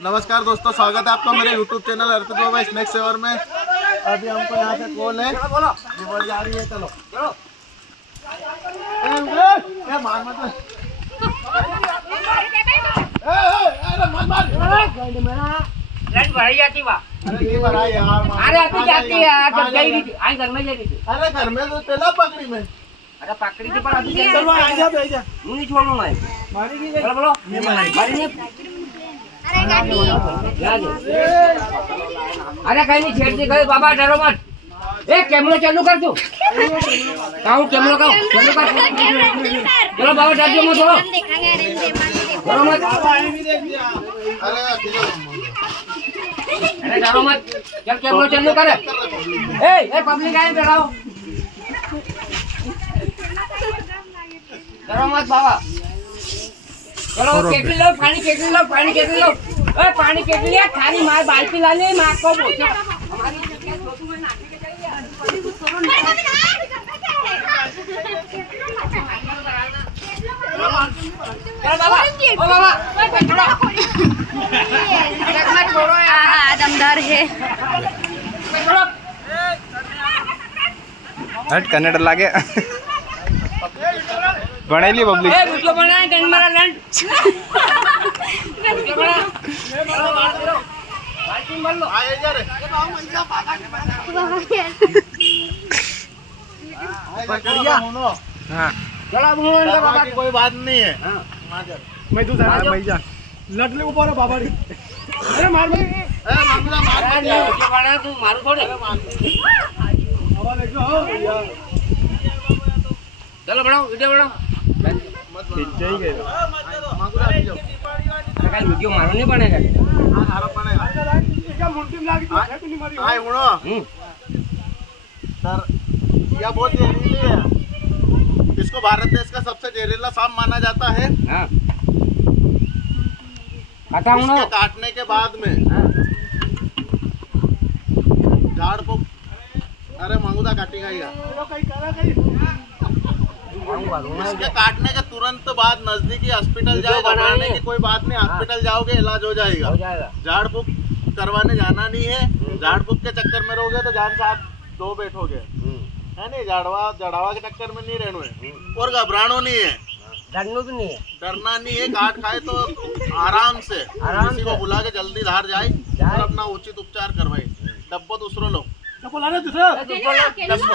नमस्कार दोस्तों, स्वागत है आपका मेरे YouTube चैनल अर्पित बाबा स्नैक सेवर में। अभी हमको यहाँ से कॉल है, डिलीवरी आ रही है। चलो चलो मार मत लाइट भराई जाती वाह। अरे आती जाती है यार, जब गई थी आई घर में गई थी। अरे घर में तो तेला पकड़ी में। अरे पकड़ी थी पर अभी चल चलो आ जा भेज जा। नहीं छोड़ूंगा मैं। मारी नहीं बोलो बोलो मारी नहीं। अरे गाड़ी अरे कहीं नहीं छेड़ दी गई बाबा, डरो मत। एक कैमरा चालू कर तू। कहूँ कैमरा चालू कर। चलो बाबा डर जो मत हो। डरो मत। अरे डरो मत, चल कैमरा चालू कर। ए पब्लिक आए डराओ। डरो मत बाबा। चलो केटली लो, पानी केटली लो, पानी केटली लो। ए पानी केटली है, खाली मार बाल्टी ला ले, मार को बोल। हमारी छोटू में नाचे के चाहिए। चलो बाबा, ओ बाबा, छोड़ो यार, दमदार है। छोड़ो। हट कन्नड़ लागे बनेली पब्लिक ए वीडियो बनाए गन मारा लंड। वीडियो बना। बाल्टी मार लो। आए जा रे। पकड़िया। हाँ चलो अब मुंह इनका बाबा। कोई बात नहीं है। मैं तू जा लट ले ऊपर बाबा री अरे मार मत अरे नहीं वीडियो बना तू मारू थोड़े। बाबा ले जाओ यार चलो बनाओ वीडियो बनाओ। खींच ही गए कल वीडियो मारो नहीं बनेगा। सर यह बहुत जहरीली है। इसको भारत देश का सबसे जहरीला सांप माना जाता है। हां खाता हूं इसके ना। काटने के बाद में झाड़ को अरे मांगूदा काटेगा या इसके काटने के तुरंत बाद नजदीकी हॉस्पिटल जाए। घबराने की कोई बात नहीं, हॉस्पिटल जाओगे इलाज हो जाएगा। झाड़ फूक करवाने जाना नहीं है। झाड़ फूक के चक्कर में रहोगे तो जान साहब दो बैठोगे, है नहीं। जड़ावा के चक्कर में नहीं रहना है और घबरानो नहीं है, डरनो भी नहीं है, डरना नहीं है। काट खाए तो आराम से किसी को बुला के जल्दी धार जाए और अपना उचित उपचार करवाए। डब्बो दूसरो लो। दूसरा डब्बो